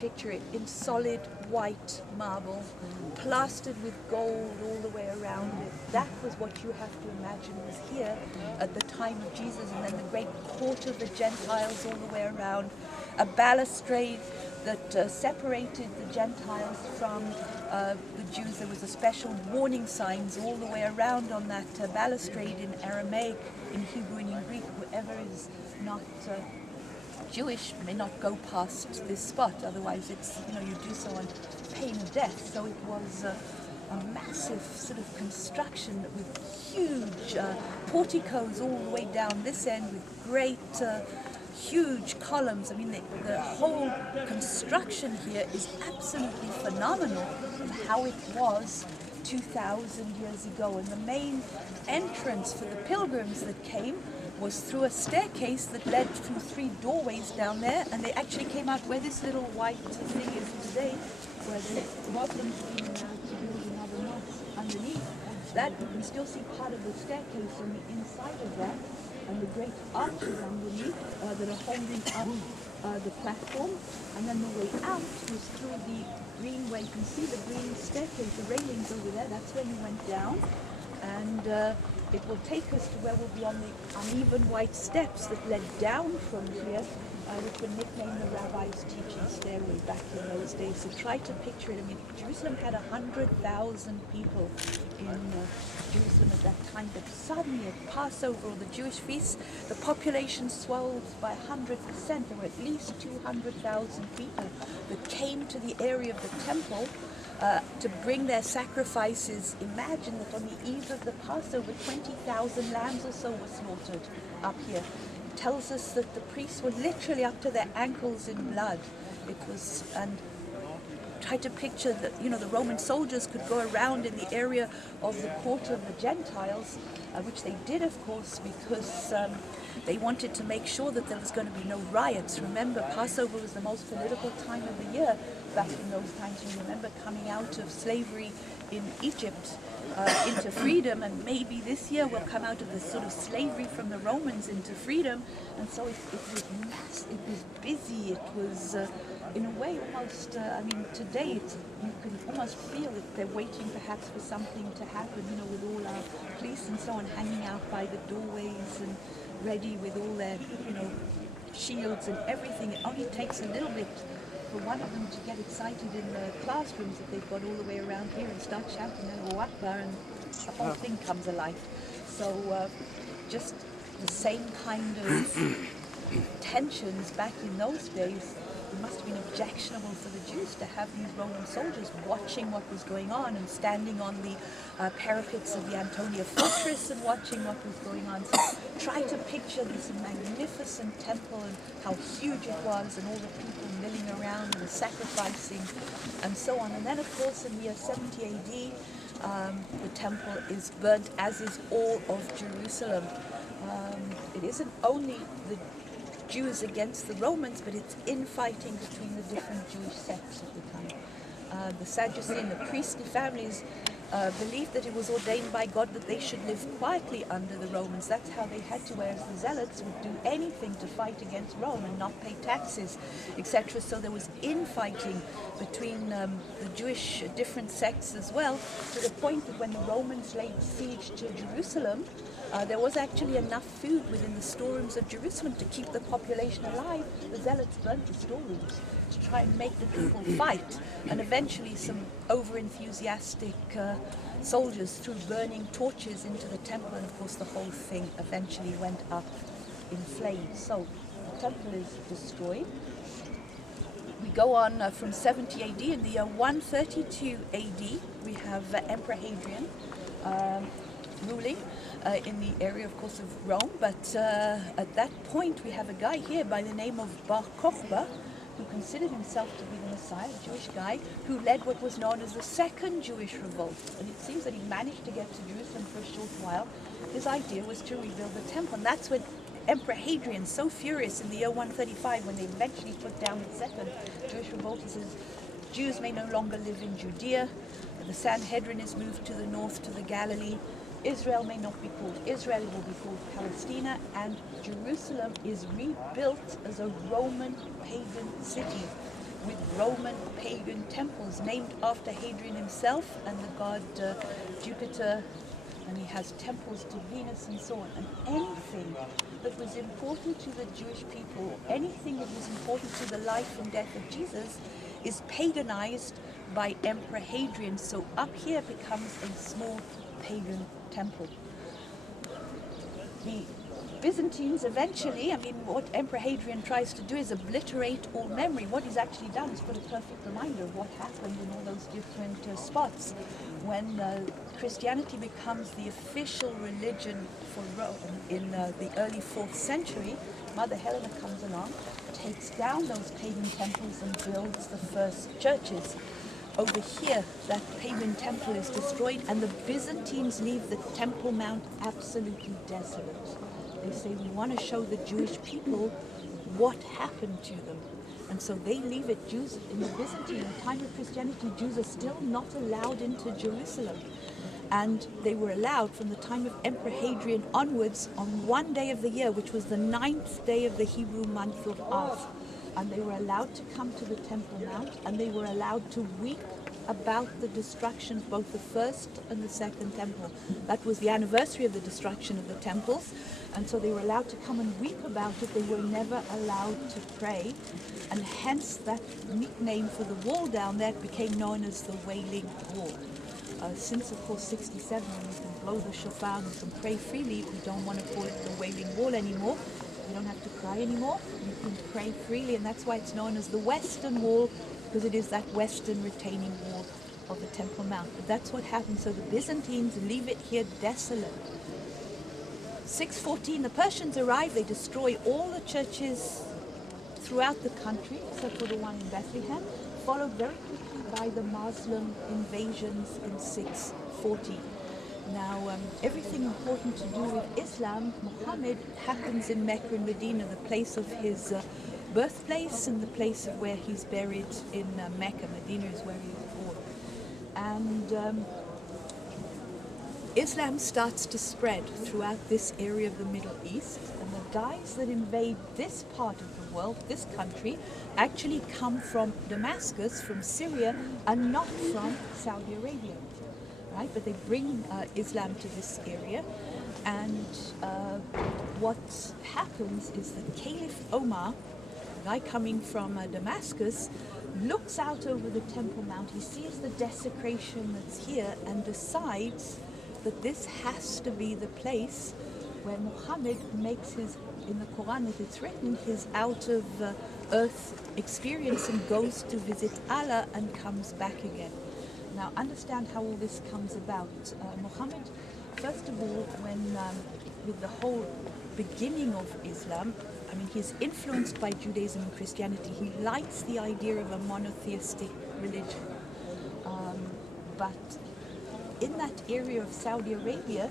Picture it in solid white marble, plastered with gold all the way around it. That was what you have to imagine was here at the time of Jesus, and then the great court of the Gentiles all the way around. A balustrade that separated the Gentiles from the Jews. There was a special warning signs all the way around on that balustrade in Aramaic, in Hebrew, and in Greek. Whoever is not Jewish may not go past this spot, otherwise it's, you do so on pain of death. So it was a massive sort of construction with huge porticos all the way down this end with great huge columns. I mean, the whole construction here is absolutely phenomenal of how it was 2,000 years ago. And the main entrance for the pilgrims that came was through a staircase that led through 3 doorways down there, and they actually came out where this little white thing is today, where the Muslims been allowed to build another mosque underneath. That you can still see part of the staircase on the inside of that, and the great arches underneath that are holding up the platform. And then the way out was through the green way. You can see the green staircase, the railings over there. That's where you went down. And it will take us to where we'll be on the uneven white steps that led down from here, which were nicknamed the Rabbi's Teaching Stairway back in those days. So try to picture it. I mean, Jerusalem had 100,000 people in Jerusalem at that time, but suddenly at Passover or the Jewish feasts, the population swelled by 100%. There were at least 200,000 people that came to the area of the temple to bring their sacrifices. Imagine that on the eve of the Passover, 20,000 lambs or so were slaughtered up here. It tells us that the priests were literally up to their ankles in blood. It was, and try to picture that, the Roman soldiers could go around in the area of the court of the Gentiles, which they did, of course, because they wanted to make sure that there was going to be no riots. Remember, Passover was the most political time of the year back in those times. You remember coming out of slavery in Egypt into freedom, and maybe this year we'll come out of this sort of slavery from the Romans into freedom. And so it was it was busy, it was in a way almost, today you can almost feel that they're waiting perhaps for something to happen, with all our police and so on hanging out by the doorways and ready with all their, shields and everything. It only takes a little bit for one of them to get excited in the classrooms that they've got all the way around here and start shouting Allahu Akbar, and the whole thing comes alive. So just the same kind of tensions back in those days. It must have been objectionable for the Jews to have these Roman soldiers watching what was going on and standing on the parapets of the Antonia fortress and watching what was going on. So try to picture this magnificent temple and how huge it was, and all the people milling around and sacrificing and so on. And then, of course, in the year 70 AD, the temple is burnt, as is all of Jerusalem. It isn't only the Jews against the Romans, but it's infighting between the different Jewish sects at the time. The Sadducean, the priestly families believed that it was ordained by God that they should live quietly under the Romans. That's how they had to, whereas the Zealots would do anything to fight against Rome and not pay taxes, etc. So there was infighting between the Jewish different sects as well, to the point that when the Romans laid siege to Jerusalem, there was actually enough food within the storerooms of Jerusalem to keep the population alive. The Zealots burnt the storerooms to try and make the people fight, and eventually some over-enthusiastic soldiers threw burning torches into the temple, and of course the whole thing eventually went up in flames. So the temple is destroyed. We go on from 70 AD. In the year 132 AD, we have Emperor Hadrian ruling in the area, of course, of Rome. But at that point, we have a guy here by the name of Bar Kokhba, who considered himself to be the Messiah, a Jewish guy, who led what was known as the Second Jewish Revolt. And it seems that he managed to get to Jerusalem for a short while. His idea was to rebuild the temple. And that's when Emperor Hadrian, so furious in the year 135, when they eventually put down the Second Jewish Revolt, he says, Jews may no longer live in Judea. The Sanhedrin is moved to the north, to the Galilee. Israel may not be called Israel, it will be called Palestina, and Jerusalem is rebuilt as a Roman pagan city with Roman pagan temples named after Hadrian himself and the god Jupiter, and he has temples to Venus and so on. And anything that was important to the Jewish people, anything that was important to the life and death of Jesus, is paganized by Emperor Hadrian. So up here becomes a small pagan temple. The Byzantines eventually, what Emperor Hadrian tries to do is obliterate all memory. What he's actually done is put a perfect reminder of what happened in all those different spots. When Christianity becomes the official religion for Rome in the early 4th century, Mother Helena comes along, takes down those pagan temples and builds the first churches. Over here, that pagan temple is destroyed, and the Byzantines leave the Temple Mount absolutely desolate. They say, we want to show the Jewish people what happened to them. And so they leave it. Jews in the Byzantine time of Christianity, Jews are still not allowed into Jerusalem. And they were allowed from the time of Emperor Hadrian onwards on one day of the year, which was the 9th day of the Hebrew month of Av. And they were allowed to come to the Temple Mount, and they were allowed to weep about the destruction of both the first and the second temple. That was the anniversary of the destruction of the temples, and so they were allowed to come and weep about it. They were never allowed to pray, and hence that nickname for the wall down there became known as the Wailing Wall. Since, of course, 67, when we can blow the shofar and we can pray freely, we don't want to call it the Wailing Wall anymore. You don't have to cry anymore. You can pray freely, and that's why it's known as the Western Wall, because it is that western retaining wall of the Temple Mount. But that's what happened. So the Byzantines leave it here desolate. 614, the Persians arrive. They destroy all the churches throughout the country, except for the one in Bethlehem, followed very quickly by the Muslim invasions in 640. Now, everything important to do with Islam, Muhammad, happens in Mecca and Medina, the place of his birthplace and the place of where he's buried in Mecca. Medina is where he was born. And Islam starts to spread throughout this area of the Middle East. And the guys that invade this part of the world, this country, actually come from Damascus, from Syria, and not from Saudi Arabia. Right? But they bring Islam to this area, and what happens is that Caliph Omar, the guy coming from Damascus, looks out over the Temple Mount. He sees the desecration that's here and decides that this has to be the place where Muhammad makes his, in the Quran it's written, his out of earth experience and goes to visit Allah and comes back again. Now, understand how all this comes about. Muhammad, first of all, when with the whole beginning of Islam, he's influenced by Judaism and Christianity. He likes the idea of a monotheistic religion. But in that area of Saudi Arabia,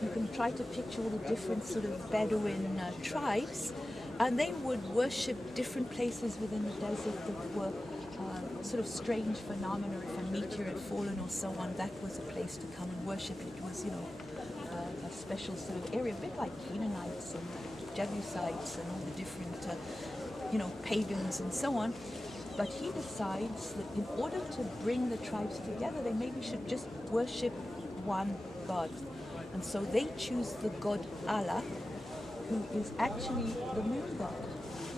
you can try to picture all the different sort of Bedouin tribes, and they would worship different places within the desert that were sort of strange phenomena. If a meteor had fallen or so on, that was a place to come and worship. It was, a special sort of area, a bit like Canaanites and Jebusites and all the different, pagans and so on. But he decides that in order to bring the tribes together, they maybe should just worship one God. And so they choose the god Allah, who is actually the moon god.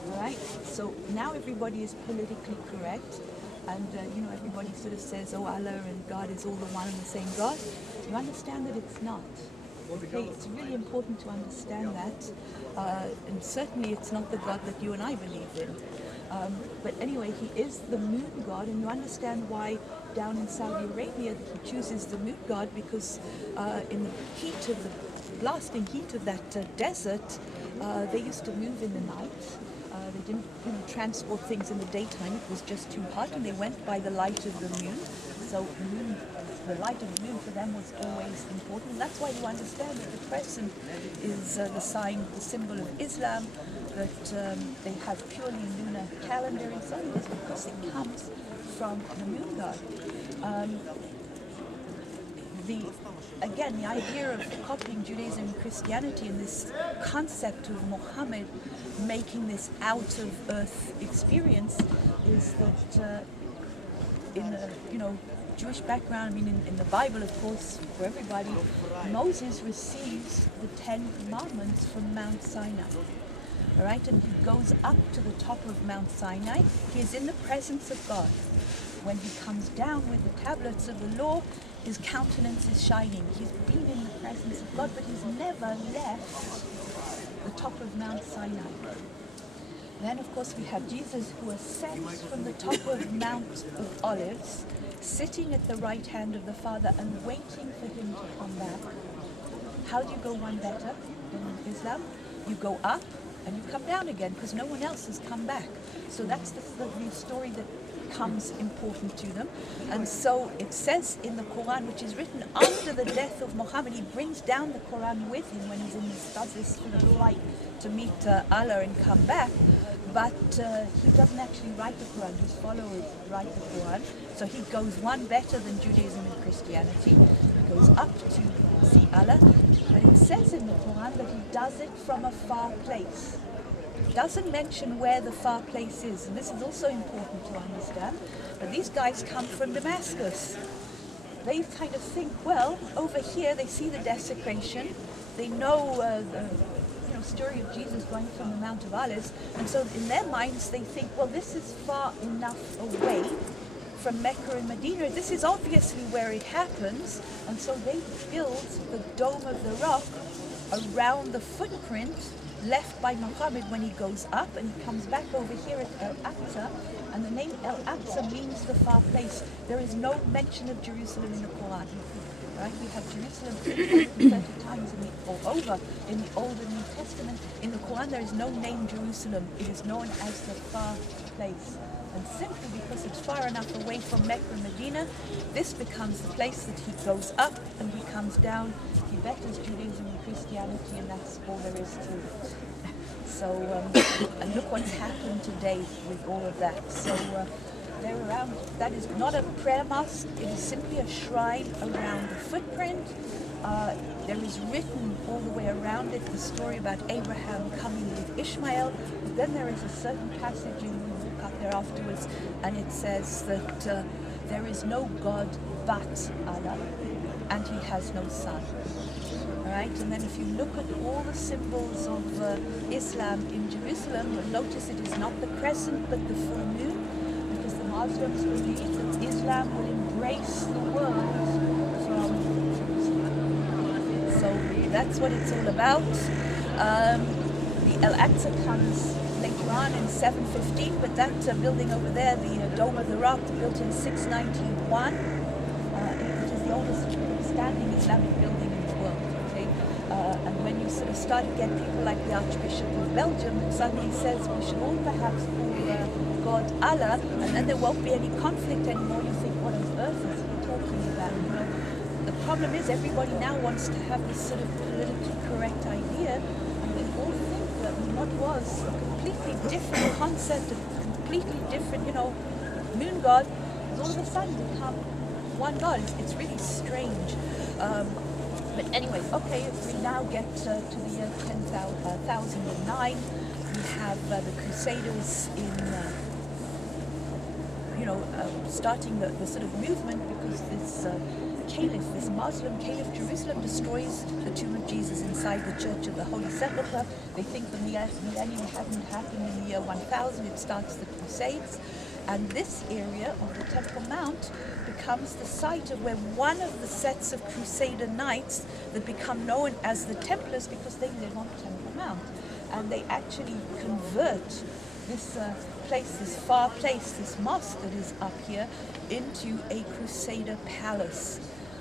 All right? So now everybody is politically correct, and everybody sort of says, oh, Allah and God is all the one and the same God. You understand that it's not. Okay, it's really important to understand that, and certainly it's not the God that you and I believe in. But anyway, he is the moon god, and you understand why down in Saudi Arabia he chooses the moon god, because in the heat of the blasting heat of that desert, they used to move in the night. They didn't transport things in the daytime. It was just too hot, and they went by the light of the moon. So the light of the moon for them was always important. And that's why you understand that the crescent is the sign, the symbol of Islam, that they have purely lunar calendar and so on, is because it comes from the moon god. the idea of copying Judaism and Christianity and this concept of Muhammad making this out-of-earth experience is that in the Jewish background, I mean in the Bible, of course, for everybody, Moses receives the 10 Commandments from Mount Sinai. All right, and he goes up to the top of Mount Sinai. He is in the presence of God. When he comes down with the tablets of the law, his countenance is shining. He's been in the presence of God, but he's never left the top of Mount Sinai. Then, of course, we have Jesus who ascends from the top of Mount of Olives, sitting at the right hand of the Father and waiting for him to come back. How do you go one better in Islam? You go up and you come down again because no one else has come back. So that's the story that becomes important to them. And so it says in the Quran, which is written after the death of Muhammad, he brings down the Quran with him when he's in this sort of flight to meet Allah and come back. But he doesn't actually write the Quran, his followers write the Quran. So he goes one better than Judaism and Christianity. He goes up to see Allah. But it says in the Quran that he does it from a far place. Doesn't mention where the far place is, and this is also important to understand. But these guys come from Damascus. They kind of think, well, over here they see the desecration, they know the story of Jesus going from the Mount of Olives, and so in their minds they think, well, this is far enough away from Mecca and Medina. This is obviously where it happens, and so they build the Dome of the Rock around the footprint left by Muhammad when he goes up, and he comes back over here at Al-Aqsa, and the name Al-Aqsa means the far place. There is no mention of Jerusalem in the Quran. Right? We have Jerusalem 330 times over in the Old and New Testament. In the Quran there is no name Jerusalem. It is known as the far place. And simply because it's far enough away from Mecca and Medina, this becomes the place that he goes up and he comes down. He betters Judaism and Christianity, and that's all there is to it. So, and look what's happened today with all of that. So they're around. That is not a prayer mosque. It is simply a shrine around the footprint. There is written all the way around it the story about Abraham coming with Ishmael. But then there is a certain passage in up there afterwards, and it says that there is no God but Allah, and he has no son. All right, and then if you look at all the symbols of Islam in Jerusalem, you'll notice it is not the crescent but the full moon, because the Muslims believe that Islam will embrace the world from Jerusalem. So that's what it's all about. The Al-Aqsa comes later on in 715, but that building over there, the Dome of the Rock, built in 691, it is the oldest standing Islamic building in the world. Okay, and when you sort of start to get people like the Archbishop of Belgium, who suddenly says we should all perhaps call God Allah, and then there won't be any conflict anymore, you think, what on earth is he talking about? You know, the problem is everybody now wants to have this sort of politically correct idea, and they all think that what was a completely different concept, a completely different, moon god, has all of a sudden become one god. It's really strange. But anyway, okay, we now get to the year 1009. We have the Crusaders in, starting the sort of movement, because this caliph, this Muslim caliph, Jerusalem destroys the tomb of Jesus inside the Church of the Holy Sepulchre. They think the millennium hasn't happened in the year 1000. It starts the Crusades. And this area of the Temple Mount becomes the site of where one of the sets of Crusader knights that become known as the Templars, because they live on Temple Mount. And they actually convert this place, this far place, this mosque that is up here, into a Crusader palace.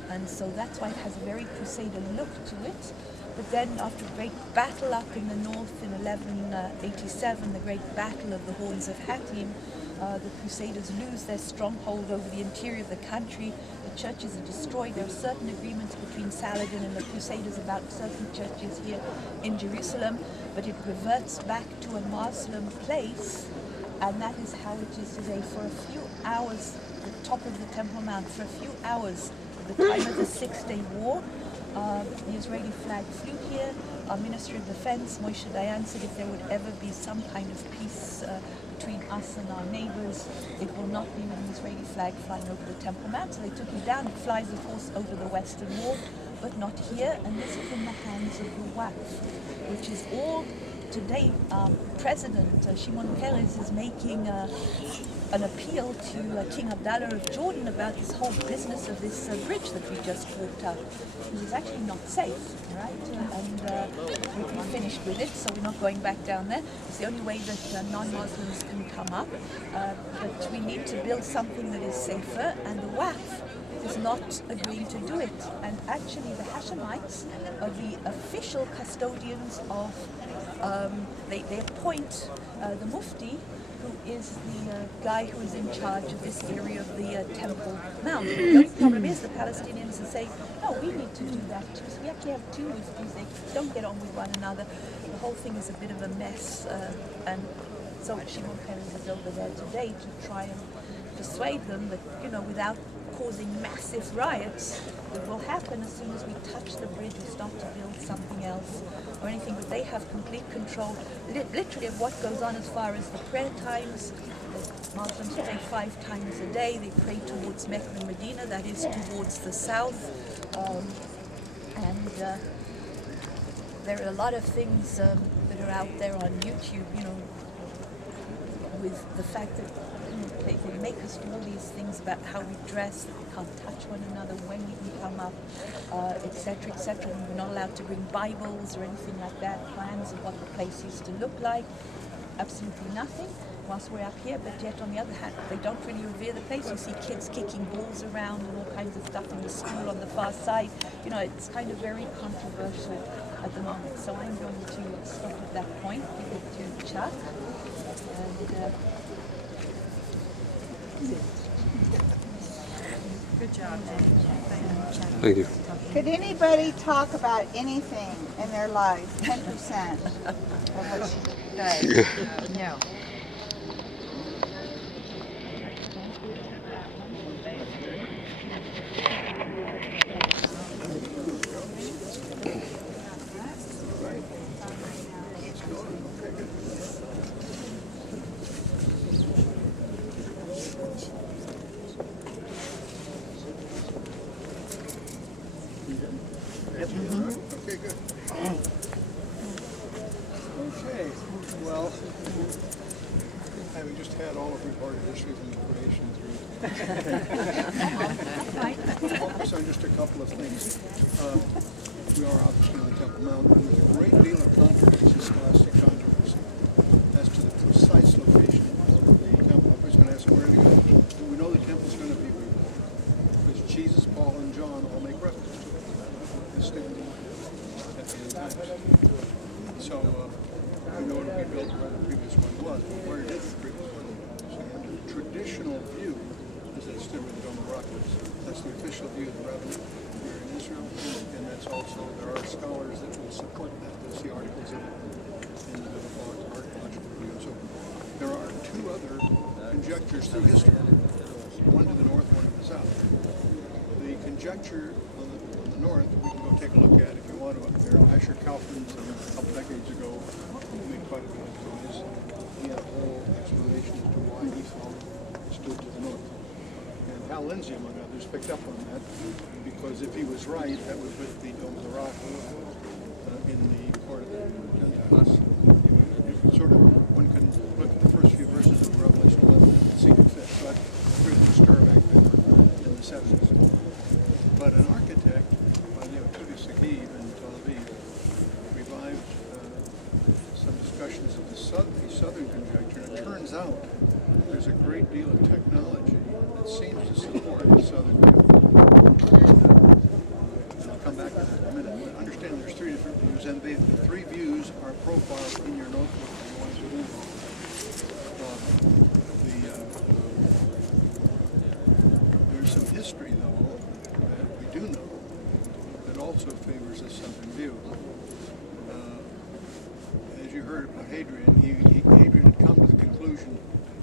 And so that's why it has a very Crusader look to it. But then after a great battle up in the north in 1187, the great battle of the Horns of Hattin, the Crusaders lose their stronghold over the interior of the country. The churches are destroyed. There are certain agreements between Saladin and the Crusaders about certain churches here in Jerusalem, but it reverts back to a Muslim place, and that is how it is today. For a few hours, the top of the Temple Mount, for a few hours, at the time of the Six-Day War, the Israeli flag flew here. Our Ministry of Defense, Moshe Dayan, said if there would ever be some kind of peace between us and our neighbors, it will not be with the Israeli flag flying over the Temple Mount. So they took it down. It flies, of course, over the Western Wall, but not here. And this is in the hands of the Waqf, which is all today. President Shimon Peres is making an appeal to King Abdullah of Jordan about this whole business of this bridge that we just walked up. It's actually not safe, right? And we finished with it, so we're not going back down there. It's the only way that non-Muslims can come up. But we need to build something that is safer, and the Waqf is not agreeing to do it. And actually the Hashemites are the official custodians of, they appoint the Mufti, who is the guy who is in charge of this area of the Temple Mount. The only problem is the Palestinians are saying, no, we need to do that too. So we actually have two Muftis. They don't get on with one another. The whole thing is a bit of a mess. And so Shimon Peres is over there today to try and persuade them that, you know, without causing massive riots, it will happen as soon as we touch the bridge or start to build something else or anything. But they have complete control, literally, of what goes on as far as the prayer times. The Muslims pray 5 times a day. They pray towards Mecca and Medina, that is towards the south. There are a lot of things that are out there on YouTube, you know, with the fact that they make us do all these things about how we dress, that we can't touch one another, when we can come up, etc., etc. And we're not allowed to bring Bibles or anything like that, plans of what the place used to look like, absolutely nothing whilst we're up here. But yet on the other hand, they don't really revere the place. You see kids kicking balls around and all kinds of stuff in the school on the far side. You know, it's kind of very controversial at the moment. So I'm going to stop at that point, give it to Chuck. And good job, James. Thank you. Could anybody talk about anything in their life? 10% of what she does. No. Okay, good. Okay, well, having just had all of recorded history from the creation through, focus on just a couple of things. We are obviously on the Temple Mount, and there's a great deal of controversy, scholastic controversy, as to the precise location of the temple. Everybody's going to ask where to go. We know the temple's going to be rebuilt, because Jesus, Paul, and John all make reference to it. It's standing at the end times. So we know it'll be built where the previous one was, but where did the previous one stand? The traditional view is that it stood where the Dome of the Rock is. That's the official view of the rabbinate here in Israel, and that's also, there are scholars that will support that. You'll see articles of it in the archaeological review. So there are 2 other conjectures through history, one to the north, one to the south. The conjecture on the north, we can go take a look at if you want to up there. Asher Kaufman's a couple decades ago made quite a bit of noise. He had a whole explanation as to why he felt it stood to the north. And Hal Lindsey, among others, picked up on that, because if he was right, that would put the Dome of the Rock in the court of the Gentiles. Sort of, one can look at the first few verses of Revelation 11 and see it fit. So that created a stir back then in the 70s. But an architect by the name of Tuti Sakiv in Tel Aviv revived some discussions of the southern conjecture. And it turns out there's a great deal of technology that seems to support the southern view. And I'll come back to that in a minute. But understand there's 3 different views, and the 3 views are profiled in your notebook if you want to do them. There's some history, though, that we do know that also favors a southern view. As you heard about Hadrian, Hadrian had come to the conclusion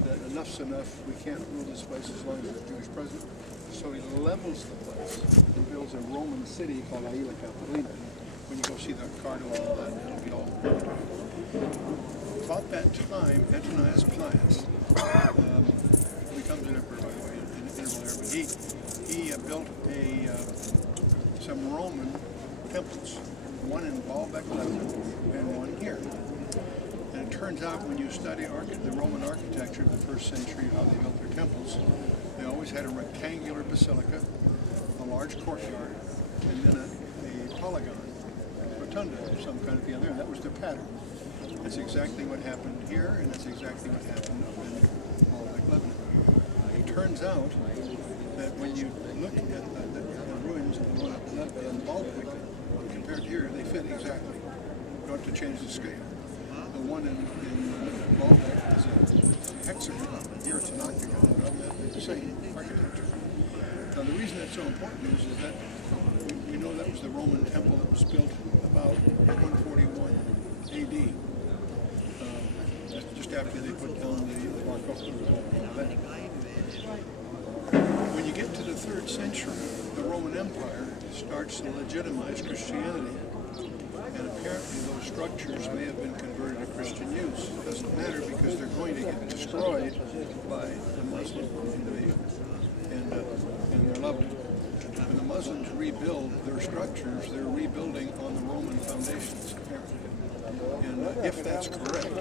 that enough enough's enough, we can't rule this place as long as there's a Jewish president. So he levels the place and builds a Roman city called Aila Capitolina. When you go see the cardinal and all that, it'll be all about that time, Antonius Pius becomes an emperor, by the way, in the interval there, but he built some Roman temples, one in Baalbek, Lebanon, and one here. And it turns out when you study the Roman architecture of the first century, how they built their temples, they always had a rectangular basilica, a large courtyard, and then a polygon, rotunda of some kind at the other end. That was their pattern. That's exactly what happened here, and that's exactly what happened up in Baalbek, Lebanon. It turns out that when you look at the ruins of the one up in Baalbek, compared to here, they fit exactly. You don't have to change the scale. The one in Baalbek is a hexagon. Here it's an octagon. It's the same architecture. Now the reason that's so important is that we know that was the Roman temple that was built about 141 AD. Just after they put down the Bar Kokhba event. When you get to the 3rd century, the Roman Empire starts to legitimize Christianity. And apparently those structures may have been converted to Christian use. It doesn't matter because they're going to get destroyed by the Muslim invasion. And they're loved. When the Muslims rebuild their structures, they're rebuilding on the Roman foundations, apparently. And if that's correct,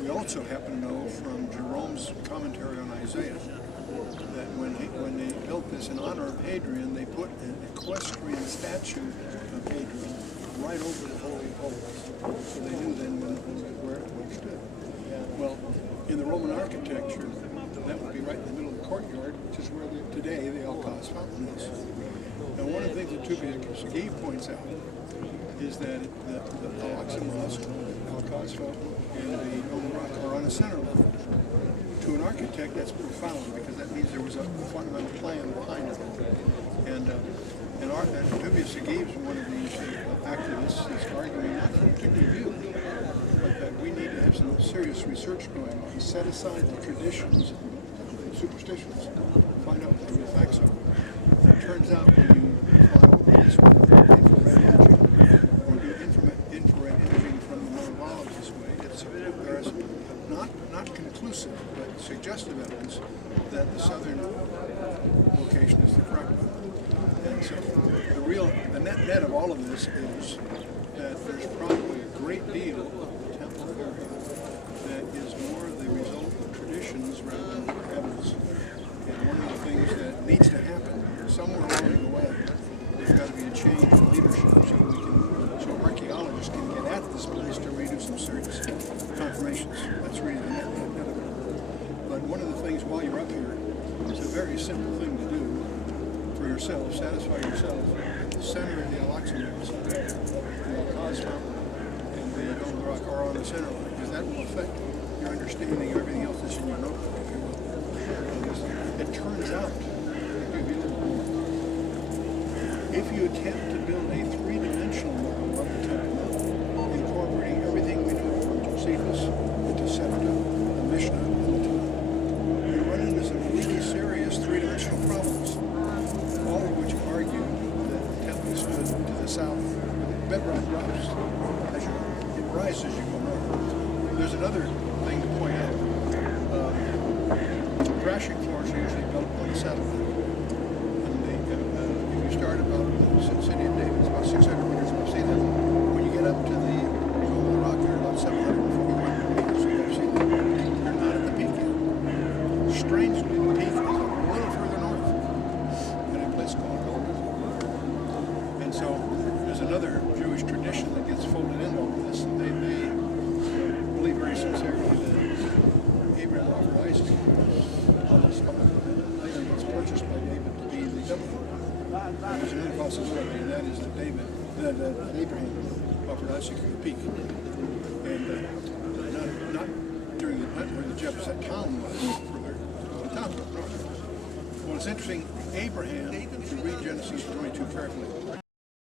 we also happen to know from Jerome's commentary on Isaiah that when they built this in honor of Hadrian, they put an equestrian statue of Hadrian right over the Holy of Holies. So they knew then where it stood. Well, in the Roman architecture, that would be right in the middle of the courtyard, which is where today the Al-Qas fountain is. Now, one of the things that Tupi points out is that the Al-Aqsa Mosque, Al-Qas fountain, and the Dome Rock are on a center level. To an architect, that's profound because that means there was a fundamental plan behind it. And Tupi Sagiv, one of these activists, is arguing not from a particular view, but that we need to have some serious research going on. Set aside the traditions, the superstitions, find out what the real facts are. It turns out when you fly over this way, infrared imaging, or do infrared imaging from the Mont this way, there is not conclusive, but suggestive evidence that the southern location is the correct one. And so the net of all of this is that there's probably a great deal of the temple area that is more the result of traditions rather than evidence. And one of the things that needs to happen somewhere along the way, there's got to be a change in leadership so archaeologists can get at this place to redo some serious confirmations. That's really the net of it. But one of the things while you're up here, it's a very simple thing to do for yourself, satisfy yourself. The center of the Al-Aqsa Mosque, the Al-Qas fountain, and the Dome Rock are on the center line, because that will affect your understanding of everything else that's in your notebook, if you will. It turns out, if you attempt to build a three-dimensional model of the temple, incorporating everything we know from Josephus, the Tosefta, the Mishnah, and the Tanakh, you run into some really serious three-dimensional problems, all of which argue that the temple stood to the south. Bedrock drops as it rises as you go north. There's another thing to point out. Thrashing floors are usually built on the satellite. If you start about the city of David, it's about 600 meters above sea level. When you get up to the Dome of the Rock, you're about 741 meters above sea level. You're not at the peak yet. Strangely, the peak is a little further north in a place called Golgotha. And so there's another Jewish tradition that gets folded into all of this. They believe very sincerely that Abraham offered Isaac on the spot. Isaac was purchased by David to be the governor. There's another possibility, and that is that Abraham offered Isaac at the peak. And not during where the Jebusite town was, further down north. Well, it's interesting, Abraham, if you read Genesis 22 carefully,